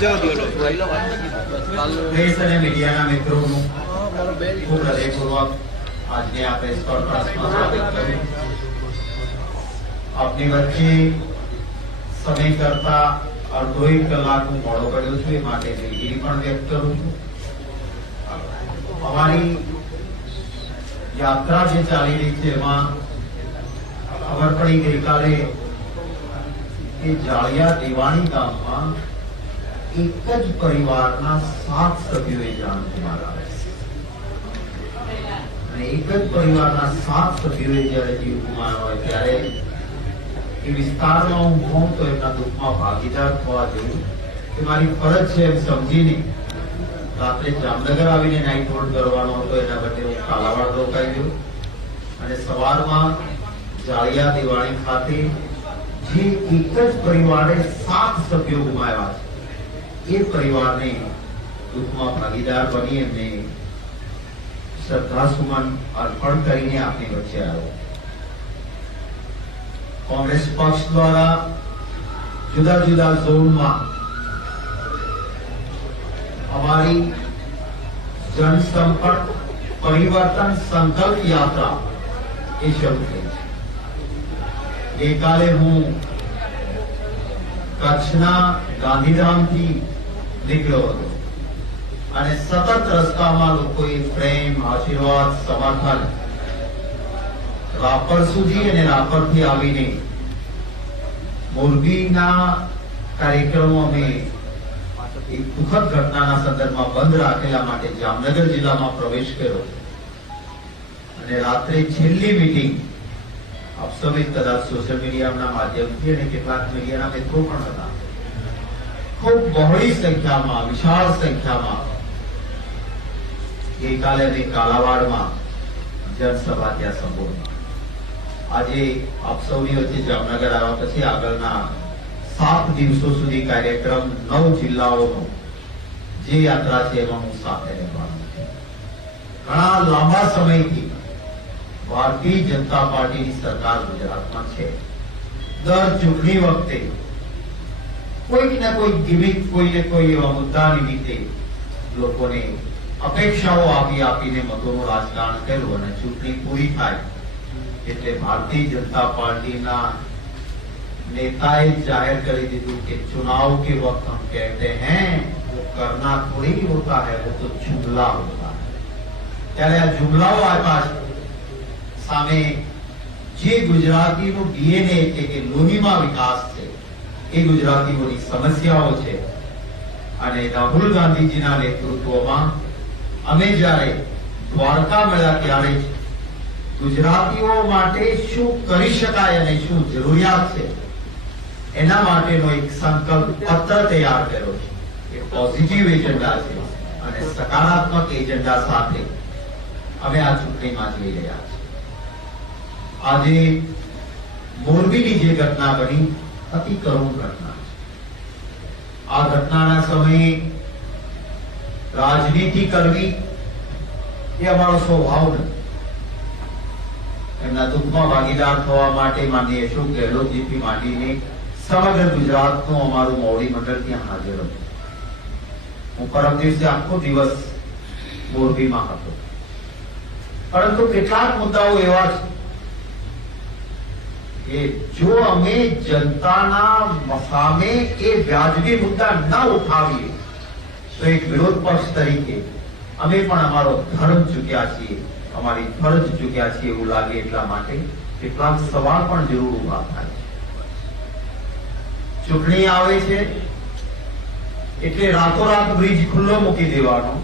Press અને મીડિયાના મિત્રોનું ખૂબ હૃદયપૂર્વક આજની આ પ્રેસ કોન્ફરન્સમાં સ્વાગત કરું। આપની વચ્ચે સમય કરતા અડધો એક કલાક હું મોડો પડ્યો છું, એ માટે દિલગીરી પણ વ્યક્ત કરું છું। અમારી યાત્રા જે ચાલી રહી છે એમાં ખબર પડી ગઈકાલે કે જાળિયા દેવાણી ગામમાં એક જ પરિવારના 7 સભ્યોએ જાન ગુમાવ્યા અને એક જ પરિવારના 7 સભ્યોએ જ્યારે જીવ ગુમાવ્યો હોય ત્યારે એ વિસ્તારમાં હું હોઉં તો એમના દુઃખમાં ભાગીદાર થવા જેવું કે મારી ફરજ છે એમ સમજીને રાત્રે જામનગર આવીને નાઇટ હોલ્ડ કરવાનો હતો, એના બદલે હું કાલાવાડ રોકાઈ ગયો અને સવારમાં જાળિયા દેવાણી ખાતે જે એક જ પરિવારે 7 સભ્યો ગુમાવ્યા છે એ પરિવારને દુઃખમાં ભાગીદાર બની એમને શ્રદ્ધાસુમન અર્પણ કરીને આપની વચ્ચે આવ્યો। કોંગ્રેસ પક્ષ દ્વારા જુદા જુદા ઝોનમાં અમારી જનસંપર્ક પરિવર્તન સંકલ્પ યાત્રા એ શરૂ થઈ છે। ગઈકાલે હું કચ્છના ગાંધીધામથી નીકળ્યો હતો અને સતત રસ્તામાં લોકોએ પ્રેમ, આશીર્વાદ, સમર્થન રાપર સુધી અને રાપરથી આવીને મોરબીના કાર્યક્રમો અમે એક દુઃખદ ઘટનાના સંદર્ભમાં બંધ રાખેલા માટે જામનગર જિલ્લામાં પ્રવેશ કર્યો અને રાત્રે છેલ્લી મીટિંગ આપ સૌએ કદાચ સોશિયલ મીડિયાના માધ્યમથી અને કેટલાક મીડિયાના મિત્રો પણ હતા, ખૂબ બહોળી સંખ્યામાં, વિશાળ સંખ્યામાં ગઈકાલે અમે કાલાવાડમાં જનસભા ત્યાં સંબોધી। આજે આપ સૌની વચ્ચે જામનગર આવ્યા પછી આગળના 7 દિવસો સુધી કાર્યક્રમ 9 જિલ્લાઓનો જે યાત્રા છે એમાં હું સાથે રહેવાનો છું। ઘણા લાંબા સમયથી ભારતીય જનતા પાર્ટીની સરકાર ગુજરાતમાં છે। દર ચૂંટણી વખતે કોઈક ને કોઈક ગિમિક, કોઈને કોઈ એવા મુદ્દા નિમિત્તે લોકોને અપેક્ષાઓ આપીને મતોનું રાજકારણ કર્યું અને ચૂંટણી પૂરી થાય એટલે ભારતીય જનતા પાર્ટીના नेताए जाहिर कर दी कि चुनाव के वक्त हम कहते हैं वो करना थोड़ी होता है, वो तो जुमला होता है। ત્યારે આ જુમલાઓ આપ્યા સામે જે ગુજરાતીનું ડીએનએ એટલે કે લોહીમાં વિકાસ છે એ ગુજરાતીઓની સમસ્યાઓ છે અને રાહુલ ગાંધીજીના નેતૃત્વમાં અમે જ્યારે દ્વારકા મળ્યા ત્યારે ગુજરાતીઓ માટે શું કરી શકાય અને શું જરૂરિયાત છે એના માટેનો એક સંકલ્પ પત્ર તૈયાર કર્યો છે। એ પોઝિટિવ એજન્ડા છે અને સકારાત્મક એજન્ડા સાથે અમે આ ચૂંટણીમાં જઈ રહ્યા છીએ। આજે મોરબીની જે ઘટના બની અતિ કરુણ ઘટના છે। આ ઘટનાના સમયે રાજનીતિ કરવી એ અમારો સ્વભાવ નથી। એમના દુઃખમાં ભાગીદાર થવા માટે માનનીય અશોક ગેહલોતજીથી માંડીને સમગ્ર ગુજરાતનું અમારું મોવડી મંડળ ત્યાં હાજર હતું। હું પરમ દિવસે આખો દિવસ મોરબીમાં હતો, પરંતુ કેટલાક મુદ્દાઓ એવા છે કે જો અમે જનતાના સામે એ વ્યાજબી મુદ્દા ન ઉઠાવીએ તો એક વિરોધ પક્ષ તરીકે અમે પણ અમારો ધર્મ ચૂક્યા છીએ, અમારી ફરજ ચૂક્યા છીએ એવું લાગે એટલા માટે કેટલાક સવાલ પણ જરૂર ઉભા થાય। ચૂંટણી આવે છે એટલે રાતોરાત બ્રિજ ખુલ્લો મૂકી દેવાનો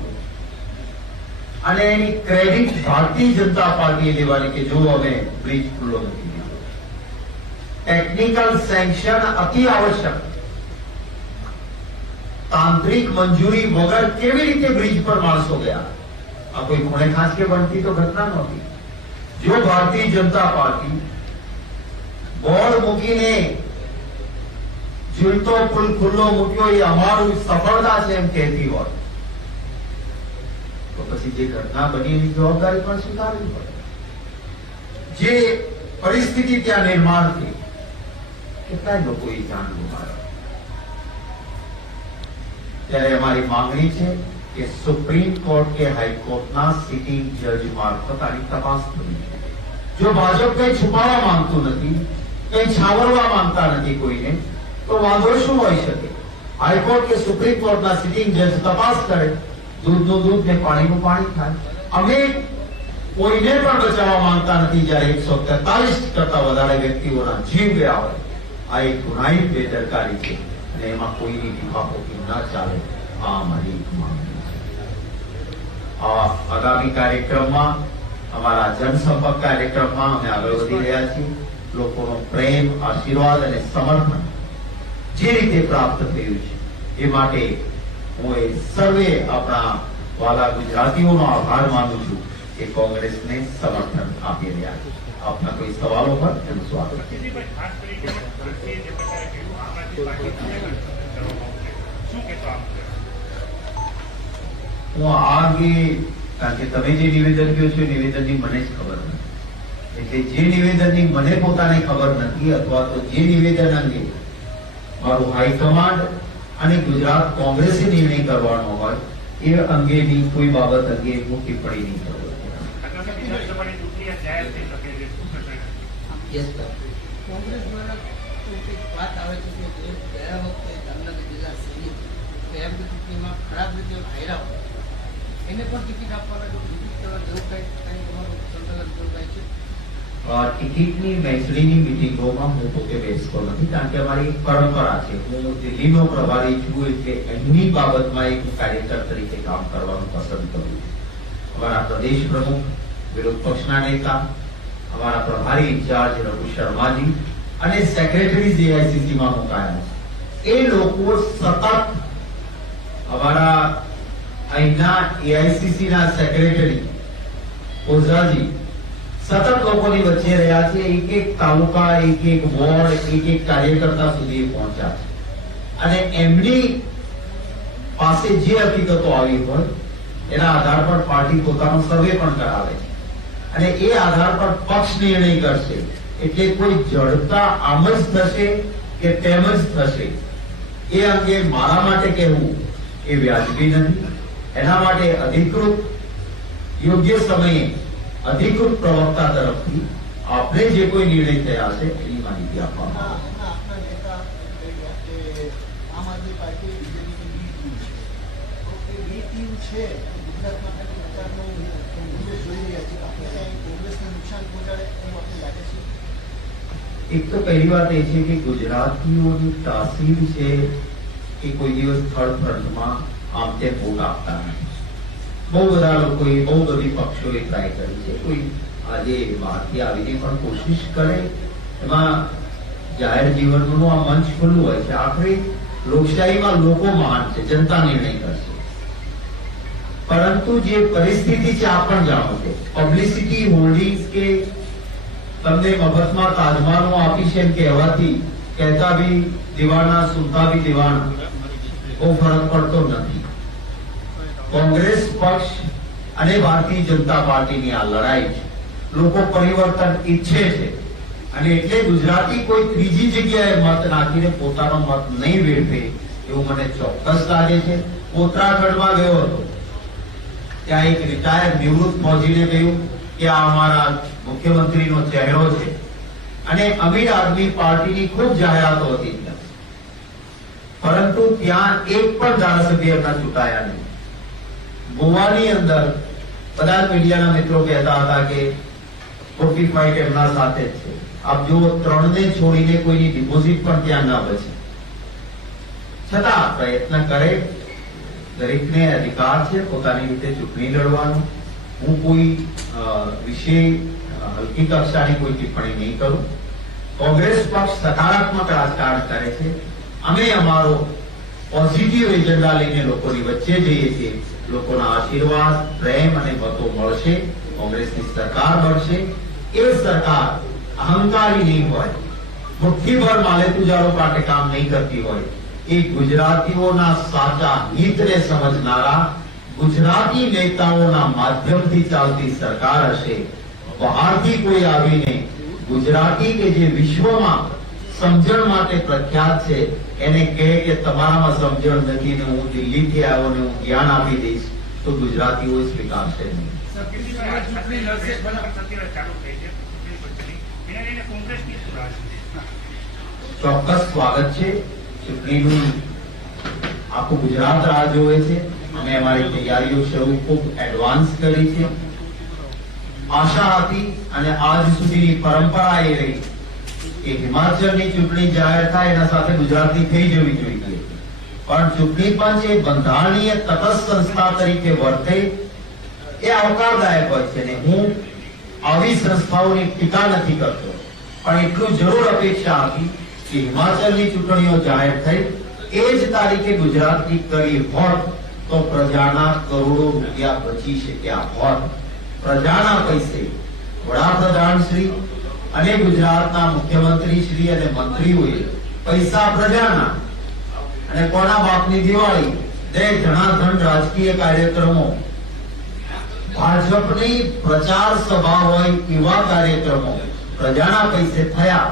અને એની ક્રેડિટ ભારતીય જનતા પાર્ટીએ લેવાની કે જો અમે બ્રિજ ખુલ્લો મૂકી દીધો। ટેકનિકલ સેન્કશન અતિ આવશ્યક, તાંત્રિક મંજૂરી વગર કેવી રીતે બ્રિજ પર માણસો ગયા? આ કોઈ ખૂણે ખાંચકે બનતી તો ઘટના નહોતી। જો ભારતીય જનતા પાર્ટી બોર્ડ મૂકીને ઝૂલતો પુલ ખુલ્લો મૂક્યો એ અમારું સફળતા છે એમ કહેતી હોય તો પછી જે ઘટના બની એની જવાબદારી પણ સ્વીકારવી પડે। જે પરિસ્થિતિ ત્યાં નિર્માણ થઈ, કેટલાય લોકોએ જાન ગુમાવ્યા। ત્યારે અમારી માંગણી છે કે સુપ્રીમ કોર્ટ કે હાઈકોર્ટના સિટિંગ જજ મારફત આની તપાસ થવી જોઈએ. જો ભાજપ કંઈ છુપાવવા માંગતું નથી, કંઈ છાવરવા માંગતા નથી કોઈને, તો વાંધો શું હોઈ શકે? હાઈકોર્ટ કે સુપ્રીમ કોર્ટના સિટિંગ જજ તપાસ કરે, દૂધનું દૂધ ને પાણીનું પાણી થાય. અમે કોઈને પણ બચાવવા માંગતા નથી જ્યારે 143 કરતા વધારે વ્યક્તિઓના જીવ ગયા હોય. આ એક ગુનાહિત બેદરકારી છે અને એમાં કોઈની ટીપાપોટી ન ચાલે. આ અમારી એક માંગણી છે. આગામી કાર્યક્રમમાં, અમારા જનસંપર્ક કાર્યક્રમમાં અમે આગળ વધી રહ્યા છીએ. લોકોનો પ્રેમ, આશીર્વાદ અને સમર્થન જે રીતે પ્રાપ્ત થયું છે એ માટે હું એ સર્વે આપણા વાલા ગુજરાતીઓનો આભાર માનું છું કે કોંગ્રેસને સમર્થન આપી રહ્યા છે. આપના કોઈ સવાલો પર એનું સ્વાગત. હું આ અંગે, કારણ કે તમે જે નિવેદન કહ્યું છો એ નિવેદનની મને જ ખબર નથી, એટલે જે નિવેદનની મને પોતાને ખબર નથી અથવા તો જે નિવેદન અંગે મારું હાઈકમાન્ડ અને ગુજરાત કોંગ્રેસે નિર્ણય કરવાનો હોય એ અંગેની કોઈ બાબત અંગે હું ટિપ્પણી નહીં કરું. કોંગ્રેસ દ્વારા વાત આવે છે કે ગયા વખતે જામનગર જિલ્લા સૈનિક પહેલી ચૂંટણીમાં ખરાબ રીતે હાર્યા હોય એને પણ ટિકિટ આપવાના જો વિધિત કરવા જવું કંઈ તમારું સંકલન જોડાય છે? ટિકિટની વહેંચણીની મિટિંગોમાં હું પોતે બેસતો નથી, કારણ કે અમારી એક પરંપરા છે. હું દિલ્હીનો પ્રભારી છું એટલે એમની બાબતમાં એક કાર્યકર તરીકે કામ કરવાનું પસંદ કરું છું. અમારા પ્રદેશ પ્રમુખ, વિરોધ પક્ષના નેતા, અમારા પ્રભારી ઇન્ચાર્જ રઘુ શર્માજી અને સેક્રેટરી એઆઈસીસીમાં મુકાયા છે. એ લોકો સતત અમારા અહીંના એઆઈસીસીના સેક્રેટરી ઓઝાજી સતત લોકોની વચ્ચે રહ્યા છે. એક એક તાલુકા, એક એક વોર્ડ, એક એક કાર્યકર્તા સુધી પહોંચ્યા છે અને એમની પાસે જે હકીકતો આવી હોય એના આધાર પર પાર્ટી પોતાનો સર્વે પણ કરાવે છે અને એ આધાર પર પક્ષ નિર્ણય કરશે. એટલે કોઈ જડતા આમ જ થશે કે તેમ જ થશે એ અંગે મારા માટે કહેવું એ વ્યાજબી નથી. એના માટે અધિકૃત યોગ્ય સમયે અધિકૃત પ્રવક્તા તરફથી આપણે જે કોઈ નિર્ણય થયા છે એની માહિતી આપવામાં આવે. આપના નેતા આમ આદમી પાર્ટી બીજેપીની બી ટીમ છે. ગુજરાત માટેનો પ્રચારનો મૂલ્ય જોઈ રહ્યા છે. આપણે ક્યાંય કોંગ્રેસને નુકસાન પહોંચાડે એવું આપણે લાગે છે? એક તો પહેલી વાત એ છે કે ગુજરાતીઓની તાસીર છે કે કોઈ દિવસ થર્ડ ફ્રન્ટમાં આમ તેમ વોટ આપતા નથી. બહુ બધા લોકોએ, બહુ બધી પક્ષોએ ટ્રાય કરી છે. કોઈ આજે બહારથી આવીને પણ કોશિશ કરે, એમાં જાહેર જીવનનું આ મંચ ખુલ્લું હોય છે. આખરે લોકશાહીમાં લોકો મહાન છે, જનતા નિર્ણય કરશે. પરંતુ જે પરિસ્થિતિ છે આપ પણ જાણો છો, પબ્લિસિટી હોલ્ડિંગ્સ કે તમને મફતમાં તાજમાનો આપી છે એમ કહેવાથી કહેતા ભી દીવાના, સુનતા ભી દીવાના, બહુ ફરક પડતો નથી. કોંગ્રેસ પક્ષ અને ભારતીય જનતા પાર્ટીની આ લડાઈ છે. લોકો પરિવર્તન ઈચ્છે છે અને એટલે ગુજરાતી કોઈ ત્રીજી જગ્યાએ મત નાખીને પોતાનો મત નહીં વેડફે એવું મને ચોક્કસ લાગે છે. ઉત્તરાખંડમાં ગયો હતો, ત્યાં એક રિટાયર નિવૃત્ત ફૌજીને કહ્યું કે આ અમારા મુખ્યમંત્રીનો ચહેરો છે અને આમ આદમી પાર્ટીની ખૂબ જાહેરાતો હતી ત્યાં, પરંતુ ત્યાં એક પણ ધારાસભ્ય એમના ચૂંટાયા નહીં. ગોવાની અંદર બધા મીડિયાના મિત્રો કહેતા હતા કે 45 એમના સાથે જ છે. આપ જો 3 ને છોડીને કોઈની ડિપોઝિટ પણ ત્યાં ન બચે. છતાં પ્રયત્ન કરે, દરેકને અધિકાર છે પોતાની રીતે ચૂંટણી લડવાનો. હું કોઈ વિશે હલકી કક્ષાની કોઈ ટિપ્પણી નહીં કરું. કોંગ્રેસ પક્ષ સકારાત્મક રાજકારણ કરે છે. અમે અમારો પોઝિટિવ એજન્ડા લઈને લોકોની વચ્ચે જઈએ છીએ. લોકોના આશીર્વાદ, પ્રેમ અને મતો મળશે, કોંગ્રેસની સરકાર મળશે. એ સરકાર અહંકારી નહીં હોય, મુઠ્ઠીભર માલેતુજારો માટે કામ નહીં કરતી હોય. એ ગુજરાતીઓના સાચા હિતને સમજનારા ગુજરાતી નેતાઓના માધ્યમથી ચાલતી સરકાર હશે. બહારથી કોઈ આવીને ગુજરાતી કે જે વિશ્વમાં સમજણ માટે પ્રખ્યાત છે એને કહે કે તમારામાં સમજણ નથી ને હું દિલ્હીથી આવ્યો ને હું જ્ઞાન આપી દઈશ તો ગુજરાતીઓ સ્વીકારશે નહીં. ચૂંટણી લડશે ચોક્કસ સ્વાગત છે. ચૂંટણીનું આખું ગુજરાત રાહ જોવે છે. અમે અમારી તૈયારીઓ શરૂ ખૂબ એડવાન્સ કરી છે. આશા હતી અને આજ સુધીની પરંપરા એ રહી કે હિમાચલની ચૂંટણી જાહેર થાય એના સાથે ગુજરાતની થઈ જવી જોઈએ, પણ ચૂંટણી પંચ એ બંધારણીય તટસ્થ સંસ્થા તરીકે વર્તે એ આવકારદાયક હોય છે. ને હું આવી સંસ્થાઓની ટીકા નથી કરતો, પણ એટલું જરૂર અપેક્ષા હતી કે હિમાચલની ચૂંટણીઓ જાહેર થઈ એ જ તારીખે ગુજરાતની કરી હોત તો પ્રજાના કરોડો રૂપિયા બચી શક્યા હોત. પ્રજાના પૈસે વડાપ્રધાન શ્રી અને ગુજરાતના મુખ્યમંત્રી શ્રી અને મંત્રીઓએ પૈસા પ્રજાના અને કોના બાપની દિવાળી બે જણાધન રાજકીય કાર્યક્રમો, ભાજપની પ્રચાર સભા હોય એવા કાર્યક્રમો પ્રજાના પૈસે થયા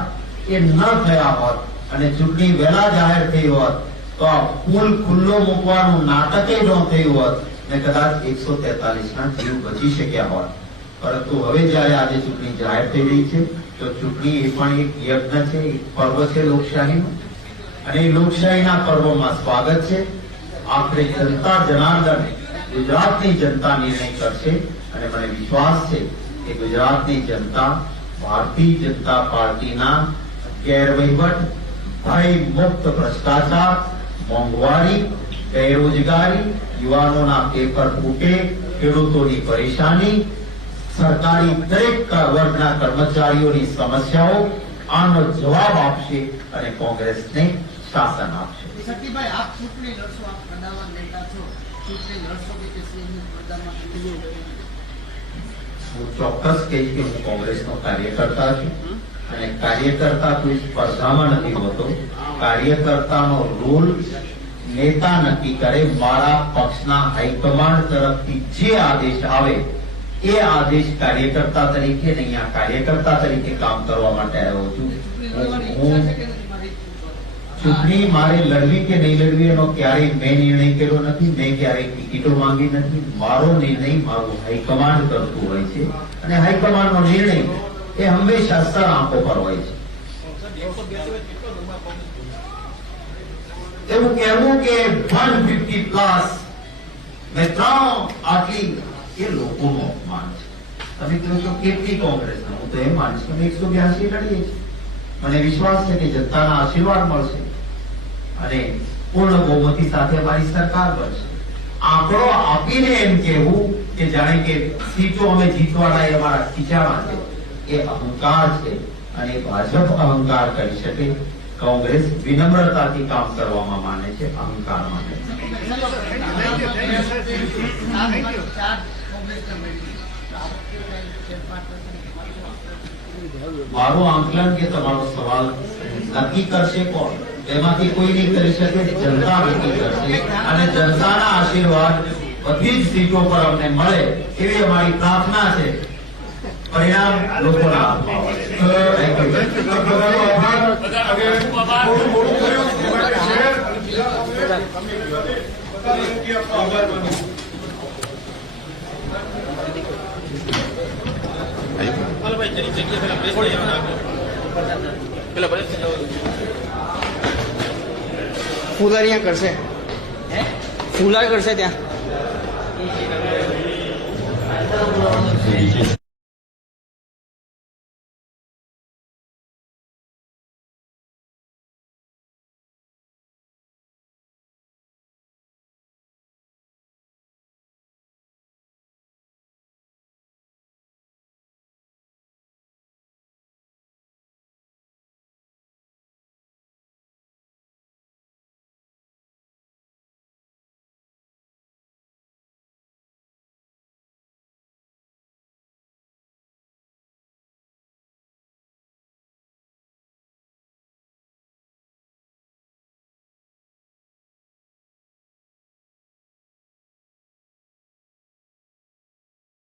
એ ન થયા હોત અને ચૂંટણી વહેલા જાહેર થઈ હોત તો આ પુલ ખુલ્લો મૂકવાનું નાટકે ન થયું હોત ને કદાચ 143 ના જીવ બચી શક્યા હોત. પરંતુ હવે જયારે આજે ચૂંટણી જાહેર થઈ રહી છે તો ચૂંટણી એ પણ એક યજ્ઞ છે, એક પર્વ છે લોકશાહીનું, અને એ લોકશાહીના પર્વમાં સ્વાગત છે. આખરે જનતા જનાર્દન ગુજરાતની જનતા નિર્ણય કરશે અને મને વિશ્વાસ છે કે ગુજરાતની જનતા ભારતીય જનતા પાર્ટીના ગેરવહીવટ, ભય મુક્ત ભ્રષ્ટાચાર, મોંઘવારી, બેરોજગારી, યુવાનોના પેપર ફૂટે, ખેડૂતોની પરેશાની, સરકારી દરેક વર્ગના કર્મચારીઓની સમસ્યાઓ આનો જવાબ આપશે અને કોંગ્રેસને શાસન આપશે. સતીભાઈ, આપ ચૂંટણી લડશો, આપ પ્રધાન નેતા છો, ચૂંટણી લડશો કે સીએમની સ્પર્ધામાં? હું ચોક્કસ કહીશ કે હું કોંગ્રેસનો કાર્યકર્તા છું અને કાર્યકર્તા કોઈ સ્પર્ધામાં નથી હોતો. કાર્યકર્તાનો રોલ નેતા નક્કી કરે. મારા પક્ષના હાઈકમાન્ડ તરફથી જે આદેશ આવે એ આદેશ કાર્યકર્તા તરીકે અને અહીંયા કાર્યકર્તા તરીકે કામ કરવા માટે આવ્યો છું. હું ચૂંટણી મારે લડવી કે નહીં લડવી એનો ક્યારેય મેં નિર્ણય કર્યો નથી. મેં ક્યારેય ટિકિટો માંગી નથી. મારો નિર્ણય મારું હાઈકમાન્ડ કરતું હોય છે અને હાઈકમાન્ડનો નિર્ણય એ હંમેશા સર આંખો પર હોય છે. એવું કહેવું કે 150 પ્લસ મેં 3 આટલી એ લોકોનું અપમાન છે. તમે કહો છો કેટલી કોંગ્રેસના, હું તો એમ માનીશ કે અમે 182 લડીએ છીએ. મને વિશ્વાસ છે કે જનતાના આશીર્વાદ મળશે અને પૂર્ણ બહુમતી સાથે અમારી સરકાર બનશે. આંકડો આપીને એમ કહેવું કે જાણે કે સીટો અમે જીતવાના એ અમારા ખીચામાં છે, એ અહંકાર છે અને ભાજપ અહંકાર કરી શકે. કોંગ્રેસ વિનમ્રતાથી કામ કરવામાં માને છે, અહંકાર માને છે. મારું આંકલન કે તમારો સવાલ નક્કી કરશે કોણ? એમાંથી કોઈ નહીં કરી શકે, જનતા નક્કી કરશે અને જનતાના આશીર્વાદ બધી જ સીટો પર અમને મળે એવી અમારી પ્રાર્થના છે. પરિણામ લોકોના હાથમાં હોય. ફૂલર અહીંયા કરશે, ફૂલર કરશે ત્યાં.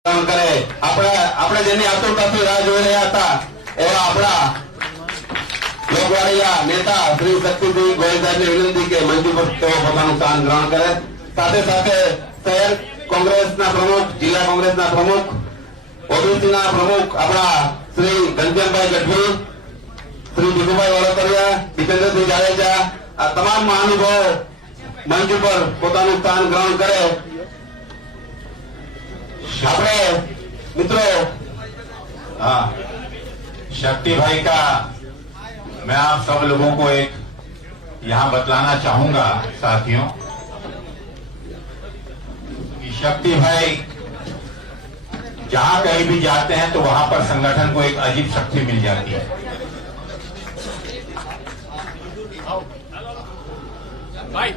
કરે આપણે જેની આતુરતાથી રાહ જોઈ રહ્યા હતા એવા આપણા લોકવાળિયા નેતા શ્રી શક્તિસિંહ ગોયલ સાહેબને વિનંતી કે મંચ ઉપર તેઓ પોતાનું સ્થાન ગ્રહણ કરે. સાથે સાથે શહેર કોંગ્રેસના પ્રમુખ, જિલ્લા કોંગ્રેસના પ્રમુખ, ઓબીસીના પ્રમુખ આપણા શ્રી ઘનશ્યામભાઈ ગઢવી, શ્રી જીતુભાઈ વલોકરિયા, જીતેન્દ્રસિંહ જાડેજા, આ તમામ મહાનુભાવો મંચ ઉપર પોતાનું સ્થાન ગ્રહણ કરે. આપણે મિત્રો हाँ, शक्ति भाई का मैं आप सब लोगों को एक यहाँ बतलाना चाहूंगा साथियों कि शक्ति भाई जहां कहीं भी जाते हैं तो वहां पर संगठन को एक अजीब शक्ति मिल जाती है.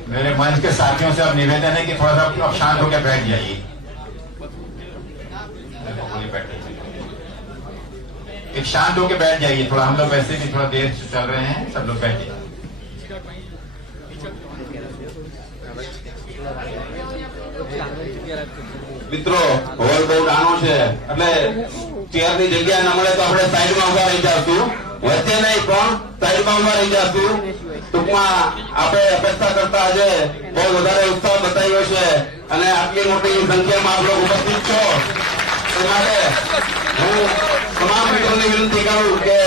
मेरे मंच के साथियों से अब निवेदन है कि थोड़ा सा अब शांत होकर बैठ जाइए. एक शांत होकर बैठ जाइए थोड़ा. हम लोग वैसे भी थोड़ा देर से चल रहे हैं. सब लोग बैठ जाइए. મિત્રો હોલ બહુ નાનો છે એટલે ચેરની જગ્યા ન મળે તો આપણે સાઈડમાં ઉભા રહી જાશું. વચ્ચે નહીં પણ સાઈડમાં ઉભા રહી જાશું. ટૂંકમાં આપણે અપેક્ષા કરતા આજે બહુ વધારે ઉત્સાહ બતાવ્યો છે અને આટલી મોટી સંખ્યામાં આપ લોકો ઉપસ્થિત છો એ માટે હું તમામ મિત્રોને વિનંતી કરું કે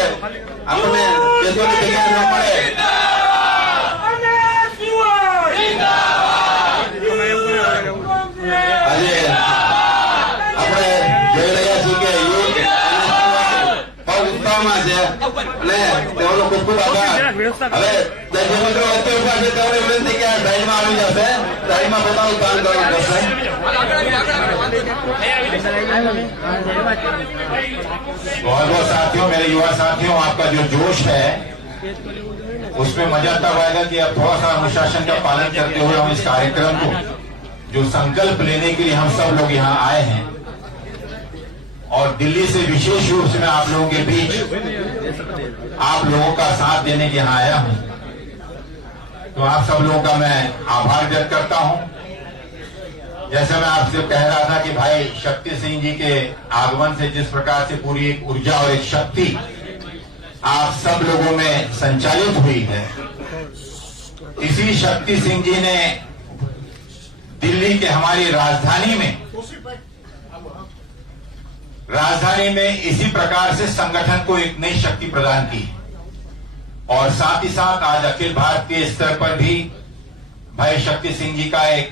આપણને બેસવાની જગ્યા ન મળે. આજે આપણે જોઈ રહ્યા છીએ કે યુથ બહુ ઉત્સાહમાં છે અને તેઓનો ખૂબ ખૂબ આભાર. હવે જે મિત્રો વચ્ચે ઉભા છે તેઓને વિનંતી કે આ સાઈડમાં આવી જશે, સાઈડમાં પોતાનું કામ કરવું પડશે. बहुत बहुत साथियों, मेरे युवा साथियों, आपका जो जोश है उसमें मजा तब आएगा कि अब थोड़ा सा अनुशासन का पालन करते हुए हम इस कार्यक्रम को जो संकल्प लेने के लिए हम सब लोग यहाँ आए हैं और दिल्ली से विशेष रूप से मैं आप लोगों के बीच आप लोगों का साथ देने के यहाँ आया हूँ. तो आप सब लोगों का मैं आभार व्यक्त करता हूँ. जैसे मैं आपसे कह रहा था कि भाई शक्ति सिंह जी के आगमन से जिस प्रकार से पूरी एक ऊर्जा और एक शक्ति आप सब लोगों में संचालित हुई है, इसी शक्ति सिंह जी ने दिल्ली के हमारी राजधानी में इसी प्रकार से संगठन को एक नई शक्ति प्रदान की और साथ ही साथ आज अखिल भारतीय स्तर पर भी भाई शक्ति सिंह जी का एक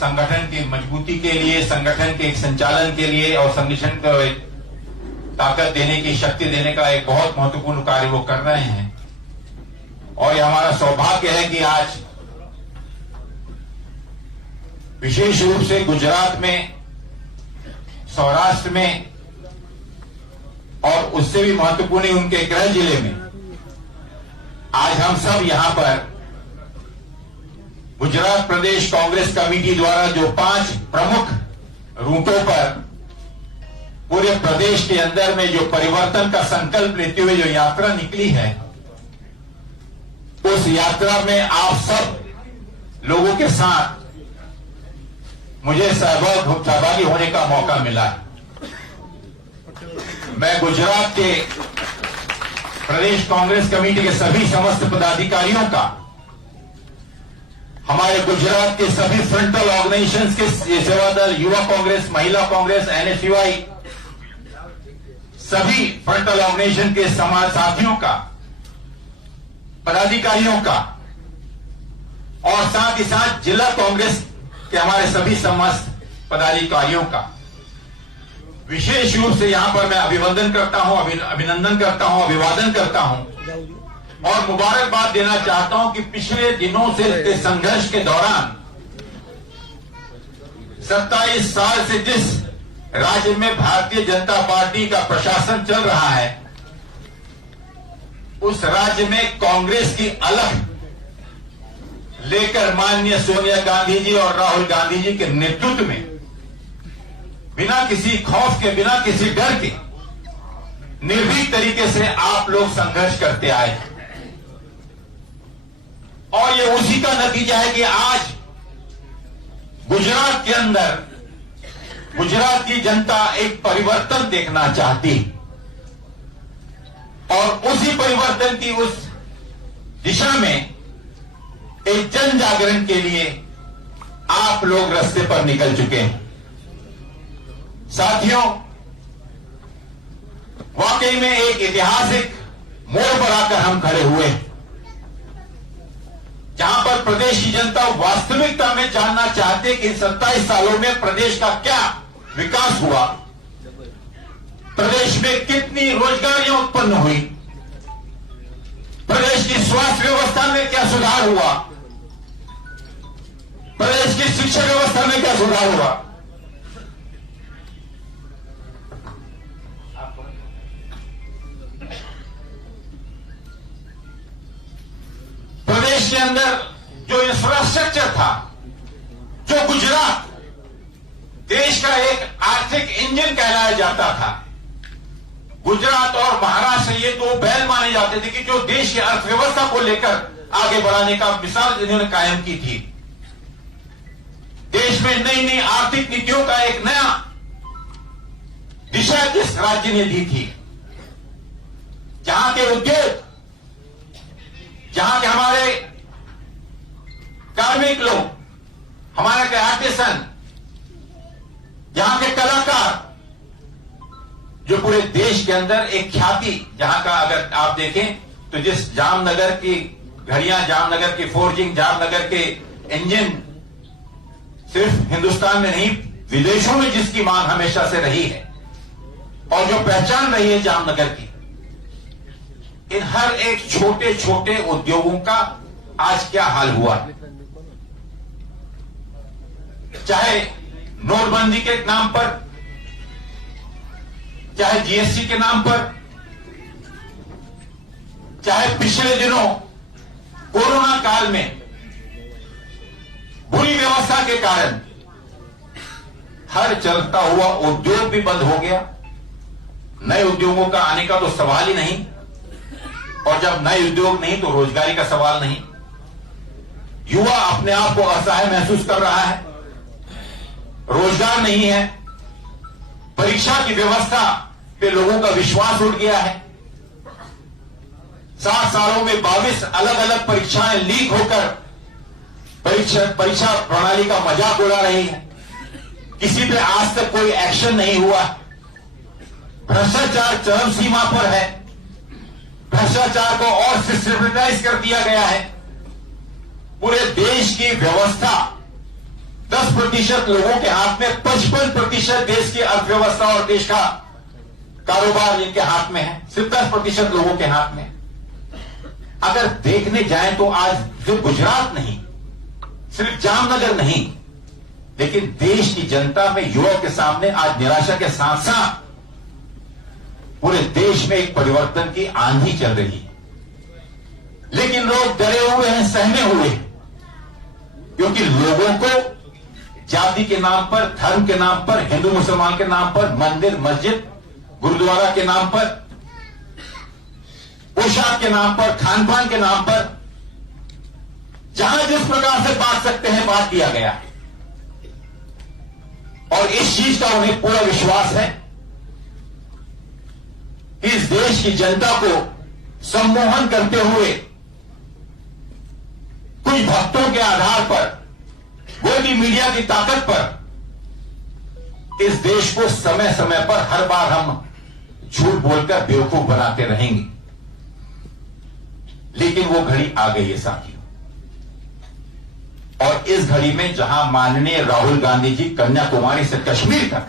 संगठन की मजबूती के लिए, संगठन के एक संचालन के लिए और संगठन को एक ताकत देने की, शक्ति देने का एक बहुत महत्वपूर्ण कार्य वो कर रहे हैं. और ये हमारा सौभाग्य है कि आज विशेष रूप से गुजरात में, सौराष्ट्र में और उससे भी महत्वपूर्ण उनके गृह जिले में आज हम सब यहां पर गुजरात प्रदेश कांग्रेस कमेटी द्वारा जो 5 प्रमुख रूटों पर पूरे प्रदेश के अंदर में जो परिवर्तन का संकल्प लेते हुए जो यात्रा निकली है, उस यात्रा में आप सब लोगों के साथ मुझे सहभागी होने का मौका मिला है. मैं गुजरात के प्रदेश कांग्रेस कमेटी के सभी समस्त पदाधिकारियों का, हमारे गुजरात के सभी फ्रंटल ऑर्गेनाइजेशंस के सेवा दल, युवा कांग्रेस, महिला कांग्रेस, एनएसयूआई, सभी फ्रंटल ऑर्गेनाइजेशन के समाज साथियों का, पदाधिकारियों का और साथ ही साथ जिला कांग्रेस के हमारे सभी समस्त पदाधिकारियों का विशेष रूप से यहां पर मैं अभिनंदन करता हूं, अभिवादन करता हूं और मुबारकबाद देना चाहता हूं कि पिछले दिनों से के संघर्ष के दौरान 27 साल से जिस राज्य में भारतीय जनता पार्टी का प्रशासन चल रहा है, उस राज्य में कांग्रेस की अलग लेकर माननीय सोनिया गांधी जी और राहुल गांधी जी के नेतृत्व में बिना किसी खौफ के, बिना किसी डर के निर्भीक तरीके से आप लोग संघर्ष करते आए और ये उसी का नतीजा है कि आज गुजरात के अंदर गुजरात की जनता एक परिवर्तन देखना चाहती. और उसी परिवर्तन की उस दिशा में एक जन जागरण के लिए आप लोग रास्ते पर निकल चुके हैं। साथियों, वाकई में एक ऐतिहासिक मोड़ पर आकर हम खड़े हुए हैं, जहां पर प्रदेश की जनता वास्तविकता में जानना चाहते कि 27 सालों में प्रदेश का क्या विकास हुआ, प्रदेश में कितनी रोजगारियां उत्पन्न हुई, प्रदेश की स्वास्थ्य व्यवस्था में क्या सुधार हुआ, प्रदेश की शिक्षा व्यवस्था में क्या सुधार हुआ। प्रदेश के अंदर जो इंफ्रास्ट्रक्चर था, जो गुजरात देश का एक आर्थिक इंजन कहलाया जाता था, गुजरात और महाराष्ट्र ये दो बैल माने जाते थे कि जो देश की अर्थव्यवस्था को लेकर आगे बढ़ाने का मिसाल इन्होंने कायम की थी। देश में नई नई आर्थिक नीतियों का एक नया दिशा जिस राज्य ने दी थी, जहां के उद्योग, जहां के हमारे कार्मिक लोग, हमारे के आर्टिसन, जहां के कलाकार, जो पूरे देश के अंदर एक ख्याति, जहां का अगर आप देखें तो जिस जामनगर की घड़ियां, जामनगर की फोर्जिंग, जामनगर के इंजन सिर्फ हिंदुस्तान में नहीं विदेशों में जिसकी मांग हमेशा से रही है और जो पहचान रही है जामनगर की, इन हर एक छोटे छोटे उद्योगों का आज क्या हाल हुआ है। चाहे नोटबंदी के नाम पर, चाहे जीएसटी के नाम पर, चाहे पिछले दिनों कोरोना काल में बुरी व्यवस्था के कारण हर चलता हुआ उद्योग भी बंद हो गया, नए उद्योगों का आने का तो सवाल ही नहीं, और जब नए उद्योग नहीं तो रोजगारी का सवाल नहीं। युवा अपने आप को असहाय महसूस कर रहा है, रोजगार नहीं है, परीक्षा की व्यवस्था पे लोगों का विश्वास उठ गया है। 7 सालों में 22 अलग अलग परीक्षाएं लीक होकर परीक्षा प्रणाली का मजाक उड़ा रही है, किसी पे आज तक कोई एक्शन नहीं हुआ। भ्रष्टाचार चरम सीमा पर है, भ्रष्टाचार को और सिस्टमैटाइज कर दिया गया है। पूरे देश की व्यवस्था 10% लोगों के हाथ में, 55% देश की अर्थव्यवस्था और देश का कारोबार इनके हाथ में है, सिर्फ 10% लोगों के हाथ में। अगर देखने जाएं तो आज सिर्फ गुजरात नहीं, सिर्फ जामनगर नहीं, लेकिन देश की जनता में, युवा के सामने आज निराशा के साथ साथ पूरे देश में एक परिवर्तन की आंधी चल रही है। लेकिन लोग डरे हुए हैं, सहमे हुए हैं, क्योंकि लोगों को जाति के नाम पर, धर्म के नाम पर, हिंदू मुसलमान के नाम पर, मंदिर मस्जिद गुरुद्वारा के नाम पर, पोशाक के नाम पर, खान पान के नाम पर, जहां जिस प्रकार से बांट सकते हैं बांट दिया गया। और इस चीज का उन्हें पूरा विश्वास है कि इस देश की जनता को सम्मोहन करते हुए कुछ भक्तों के आधार पर, कोई भी मीडिया की ताकत पर इस देश को समय समय पर हर बार हम झूठ बोलकर बेवकूफ बनाते रहेंगे। लेकिन वो घड़ी आ गई है साथियों, और इस घड़ी में जहां माननीय राहुल गांधी जी कन्याकुमारी से कश्मीर तक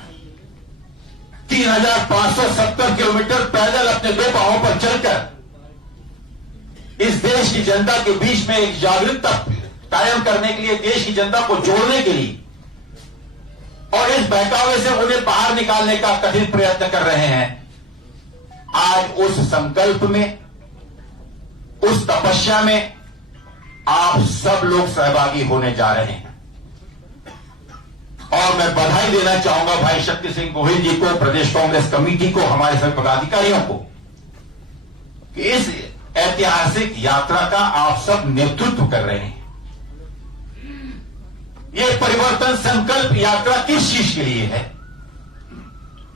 3570 किलोमीटर पैदल अपने 2 पांवों पर चलकर इस देश की जनता के बीच में एक जागरूकता कायम करने के लिए, देश की जनता को जोड़ने के लिए और इस बहकावे से उन्हें बाहर निकालने का कठिन प्रयत्न कर रहे हैं, आज उस संकल्प में, उस तपस्या में आप सब लोग सहभागी होने जा रहे हैं। और मैं बधाई देना चाहूंगा भाई शक्ति सिंह गोहिल जी को, प्रदेश कांग्रेस कमेटी को, हमारे सभी पदाधिकारियों को, कि इस ऐतिहासिक यात्रा का आप सब नेतृत्व कर रहे हैं। ये परिवर्तन संकल्प यात्रा किस चीज के लिए है,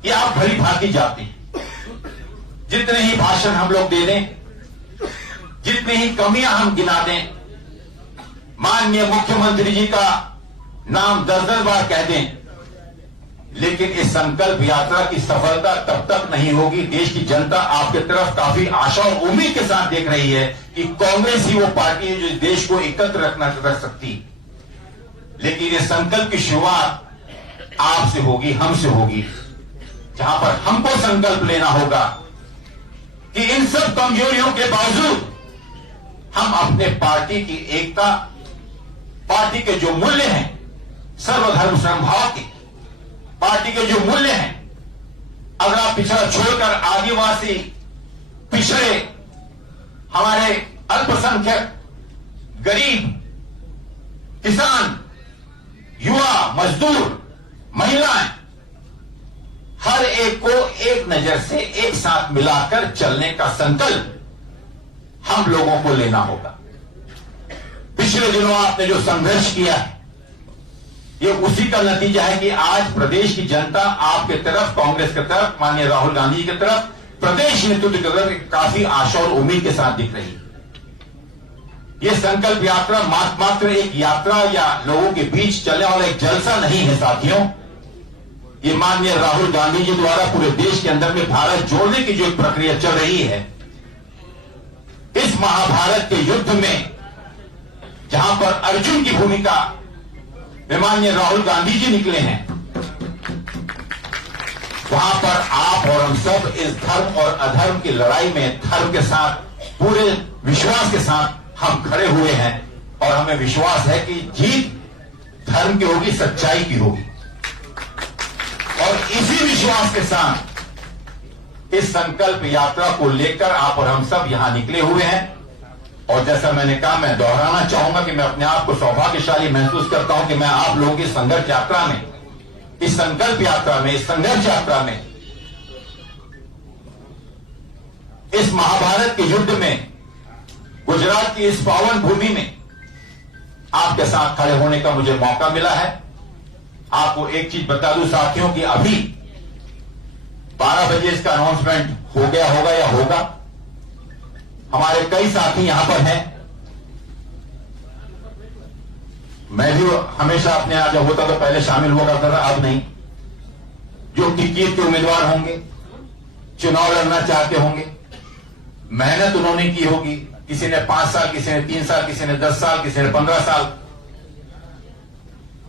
ये आप भली भांति जाते हैं। जितने ही भाषण हम लोग दे दें, जितनी ही कमियां हम गिना दें, माननीय मुख्यमंत्री जी का नाम 10-10 बार कह दें, लेकिन इस संकल्प यात्रा की सफलता तब तक नहीं होगी। देश की जनता आपके तरफ काफी आशा और उम्मीद के साथ देख रही है कि कांग्रेस ही वो पार्टी है जो इस देश को एकत्र रख सकती। लेकिन ये संकल्प की शुरुआत आपसे होगी, हमसे होगी, जहां पर हमको संकल्प लेना होगा कि इन सब कमजोरियों के बावजूद हम अपने पार्टी की एकता, पार्टी के जो मूल्य हैं, सर्वधर्म समभाव के पार्टी के जो मूल्य हैं, अगर आप पिछड़ा छोड़कर आदिवासी, पिछड़े, हमारे अल्पसंख्यक, गरीब, किसान, युवा, मजदूर, महिलाएं, हर एक को एक नजर से एक साथ मिलाकर चलने का संकल्प हम लोगों को लेना होगा। पिछले दिनों आपने जो संघर्ष किया है, ये उसी का नतीजा है कि आज प्रदेश की जनता आपके तरफ, कांग्रेस की तरफ, माननीय राहुल गांधी की तरफ, प्रदेश नेतृत्व की तरफ काफी आशा और उम्मीद के साथ दिख रही है। ये संकल्प यात्रा मात्र एक यात्रा या लोगों के बीच चलने वाला एक जलसा नहीं है साथियों। ये माननीय राहुल गांधी जी द्वारा पूरे देश के अंदर में भारत जोड़ने की जो एक प्रक्रिया चल रही है, इस महाभारत के युद्ध में जहां पर अर्जुन की भूमिका माननीय राहुल गांधी जी निकले हैं, वहां पर आप और हम सब इस धर्म और अधर्म की लड़ाई में धर्म के साथ, पूरे विश्वास के साथ हम खड़े हुए हैं और हमें विश्वास है कि जीत धर्म की होगी, सच्चाई की होगी। और इसी विश्वास के साथ इस संकल्प यात्रा को लेकर आप और हम सब यहां निकले हुए हैं। और जैसा मैंने कहा, मैं दोहराना चाहूंगा कि मैं अपने आप को सौभाग्यशाली महसूस करता हूं कि मैं आप लोगों की संघर्ष यात्रा में, इस संकल्प यात्रा में, इस संघर्ष यात्रा में, इस महाभारत के युद्ध में, गुजरात की इस पावन भूमि में आपके साथ खड़े होने का मुझे मौका मिला है। आपको एक चीज बता दूं साथियों कि अभी 12 बजे इसका अनाउंसमेंट हो गया होगा या होगा। हमारे कई साथी यहां पर हैं। मैं भी हमेशा अपने यहाँ जब होता तो पहले शामिल हुआ करता था, अब नहीं। जो टिकट के उम्मीदवार होंगे, चुनाव लड़ना चाहते होंगे, मेहनत उन्होंने की होगी, किसी ने 5 साल, किसी ने 3 साल, किसी ने 10 साल, किसी ने 15 साल,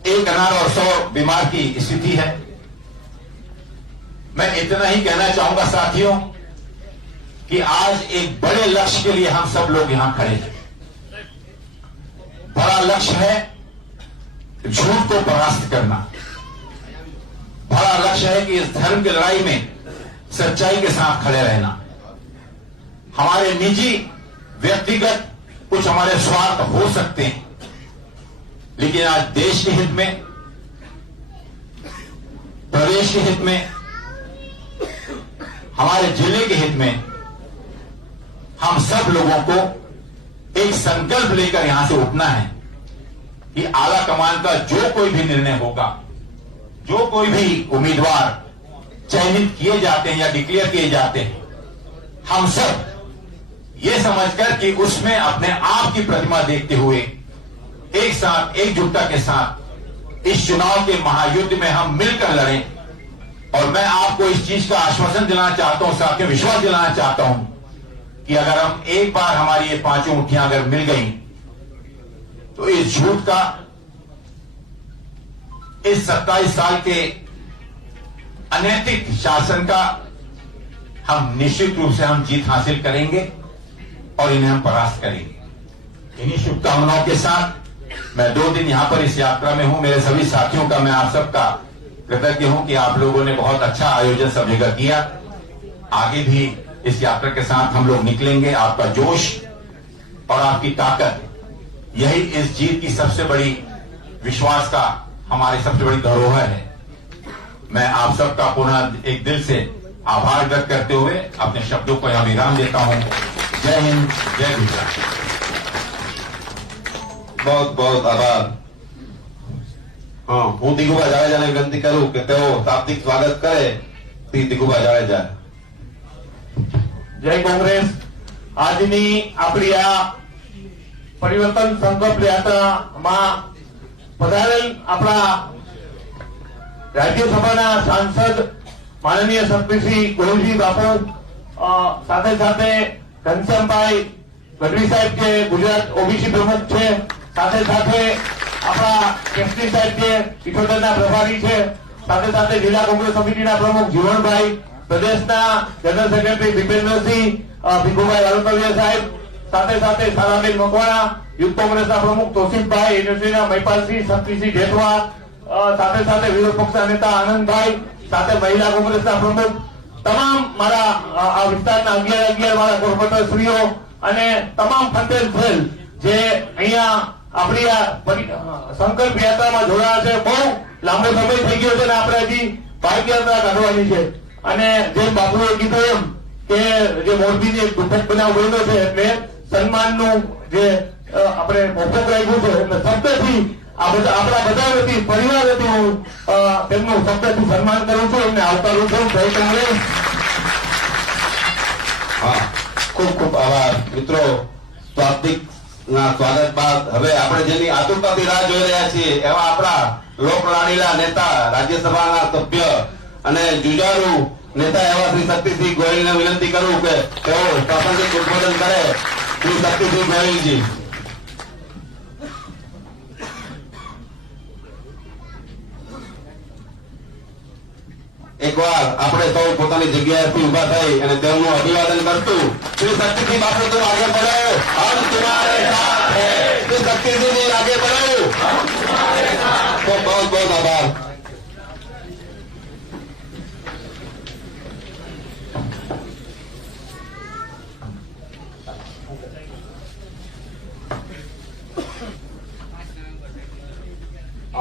एक अनार और 100 बीमार की स्थिति है। मैं इतना ही कहना चाहूंगा साथियों कि आज एक बड़े लक्ष्य के लिए हम सब लोग यहां खड़े हैं। बड़ा लक्ष्य है झूठ को परास्त करना। बड़ा लक्ष्य है कि इस धर्म की लड़ाई में सच्चाई के साथ खड़े रहना। हमारे निजी, व्यक्तिगत कुछ हमारे स्वार्थ हो सकते हैं, लेकिन आज देश के हित में, प्रदेश के हित में, हमारे जिले के हित में हम सब लोगों को एक संकल्प लेकर यहां से उठना है कि आला कमान का जो कोई भी निर्णय होगा, जो कोई भी उम्मीदवार चयनित किए जाते हैं या डिक्लेयर किए जाते हैं, हम सब ये समझकर कि उसमें अपने आप की प्रतिमा देखते हुए एक साथ, एकजुटता के साथ इस चुनाव के महायुद्ध में हम मिलकर लड़ें। और मैं आपको इस चीज का आश्वासन दिलाना चाहता हूं, साथियों, विश्वास दिलाना चाहता हूं कि अगर हम एक बार हमारी ये 5 मुट्ठियां अगर मिल गई तो इस झूठ का, इस 27 साल के अनैतिक शासन का हम निश्चित रूप से हम जीत हासिल करेंगे और इन्हें हम परास्त करेंगे। इन्हीं शुभकामनाओं के साथ मैं 2 दिन यहां पर इस यात्रा में हूं। मेरे सभी साथियों का, मैं आप सबका कृतज्ञ हूं कि आप लोगों ने बहुत अच्छा आयोजन सब जगह किया। आगे भी इस यात्रा के साथ हम लोग निकलेंगे। आपका जोश और आपकी ताकत, यही इस जीत की सबसे बड़ी, विश्वास का हमारी सबसे बड़ी धरोहर है। मैं आप सबका पुनः एक दिल से आभार व्यक्त करते हुए अपने शब्दों को यहां विराम देता हूं। जय हिंद, जय गुजरात। बहुत बहुत आभार। हाँ, હું દિગુભા જાડેજાને વિનંતી કરું કે તેઓ શાબ્દિક સ્વાગત કરે શ્રી દિગુભા જાડેજા। જય કોંગ્રેસ. આજની આપણી આ પરિવર્તન સંકલ્પ યાત્રામાં પધારેલ આપણા રાજ્યસભાના સાંસદ માનનીય શક્તિસિંહ ગોહિલજી બાપુ, સાથે સાથે ઘનશ્યામભાઈ ગઢવી સાહેબ જે ગુજરાત ઓબીસી પ્રમુખ છે, સાથે સાથે આપણા કેસરી સાહેબ જે ઇઠોતેરના પ્રભારી છે, સાથે સાથે જિલ્લા કોંગ્રેસ સમિતિના પ્રમુખ જીવણભાઈ, પ્રદેશના જનરલ સેક્રેટરી ભીપેન્દ્રસિંહ ભીખુભાઈ રાવતલિયા સાહેબ, સાથે સાથે સારાબેન મકવાણા, યુથ કોંગ્રેસના પ્રમુખ તોસીફભાઈ, યુનિવર્સિટીના મહિપાલસિંહ શક્તિસિંહ જેઠવા, સાથે સાથે વિરોધ પક્ષના નેતા આનંદભાઈ, સાથે મહિલા કોંગ્રેસના પ્રમુખ, તમામ મારા આ વિસ્તારના 11 મારા કોર્પોરેટરશ્રીઓ અને તમામ ફંડેલ ફેલ જે અહીંયા આપણી આ સંકલ્પ યાત્રામાં જોડાયા છે. બહુ લાંબો સમય થઈ ગયો છે અને આપણે હજી બાઇક યાત્રા કાઢવાની છે. અને જેમ બાપુએ કીધું એમ કે જે મોરબીની એક દુઃખદ બનાવ બન્યો છે એટલે સન્માનનું જે આપણે મોકૂફ રાખ્યું છે એટલે શબ્દથી આ બધા આપણા બધા વતી પરિવાર વતી હું તેમનું શબ્દથી સન્માન કરું છું, એમને આવકારું છું. જય કોંગ્રેસ. હા, ખૂબ ખૂબ આભાર મિત્રો. સ્વાગતિક ના સ્વાગત બાદ હવે આપણે જેની આતુરતાથી રાહ જોઈ રહ્યા છીએ એવા આપણા લોકલાડીલા નેતા, રાજ્યસભાના સભ્ય અને જુજારુ નેતા એવા શ્રી શક્તિસિંહ ગોહિલને વિનંતી કરું કે તેઓ પ્રાસંગિક ઉદ્બોધન કરે. શ્રી શક્તિસિંહ ગોહિલજી. એકવાર આપણે સૌ પોતાની જગ્યાએથી ઉભા થઈ અને તેમનું અભિવાદન કરતું. શ્રી શક્તિસિંહ બાપુ, તુમ આગે बढ़ो, हम तुम्हारे साथ हैं. શ્રી શક્તિસિંહજી આગે बढ़ो. તો બહુ બહુ આભાર.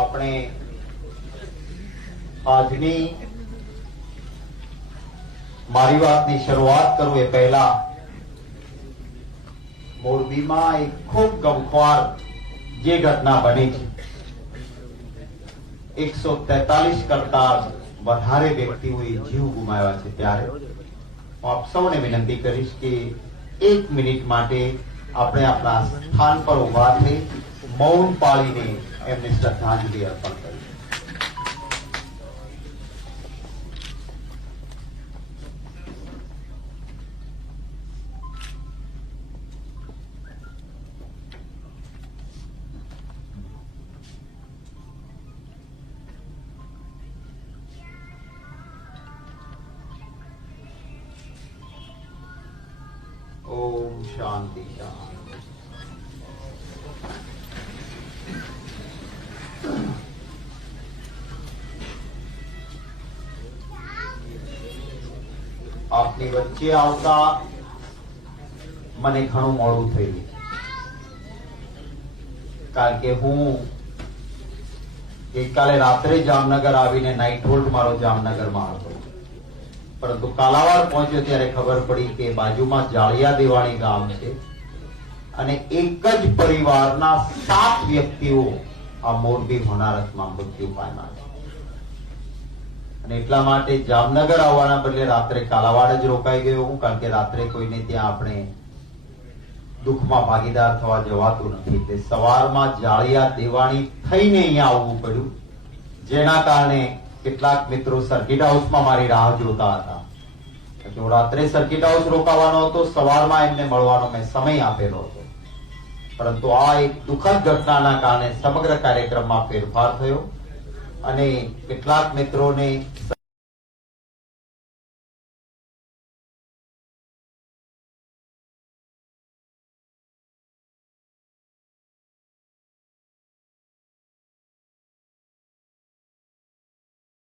આપણે આજની મારી વાતની શરૂઆત કરું એ પહેલા મોરબીમાં એક ખૂબ ગમખ્વાર જે ઘટના બની છે, 143 કરતા વધારે વ્યક્તિઓએ જીવ ગુમાવ્યા છે, ત્યારે હું આપ સૌને વિનંતી કરીશ કે 1 મિનિટ માટે આપણે આપણા સ્થાન પર ઉભા થઈ મૌન પાળીને એમને શ્રદ્ધાંજલિ અર્પણ કરીએ. ओम शांति शांति. આપની વચ્ચે આવતા મને ઘણું મોડું થયું, કારણ કે હું ગઈકાલે રાત્રે જામનગર આવીને નાઇટ હોલ્ટ મારો જામનગરમાં હતો, પરંતુ કાલાવાડ પહોંચ્યો ત્યારે ખબર પડી કે બાજુમાં જાળિયા દેવાણી ગામ છે અને એક જ પરિવારના 7 વ્યક્તિઓ આ મોરબી હોનારતમાં મૃત્યુ પામ્યા છે. અને એટલા માટે જામનગર આવવાના બદલે રાત્રે કાલાવાડ જ રોકાઈ ગયો હું, કારણ કે રાત્રે કોઈને ત્યાં આપણે દુઃખમાં ભાગીદાર થવા જવાતું નથી. એટલે સવારમાં જાળિયા દેવાણી થઈને અહીંયા આવવું પડ્યું, જેના કારણે કેટલાક મિત્રો સર્કિટ હાઉસમાં મારી રાહ જોતા હતા. હું રાત્રે સર્કિટ હાઉસ રોકાવાનો હતો, સવારમાં એમને મળવાનો મેં સમય આપેલો હતો, પરંતુ આ એક દુઃખદ ઘટનાના કારણે સમગ્ર કાર્યક્રમમાં ફેરફાર થયો અને કેટલાક મિત્રોને